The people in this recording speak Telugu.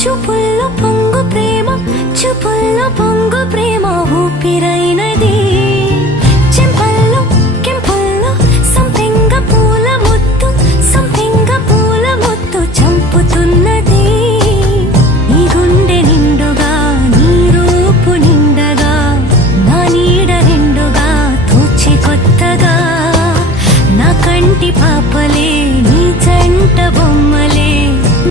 చూపుల్లో పొంగు ప్రేమ, చూపుల్లో పొంగు ప్రేమ ఊపిరైనది. చెంపల్లో కెంపుల్లో సంపెంగ పూల ముత్తు, సంపెంగ పూల ముత్తు చంపుతున్నది.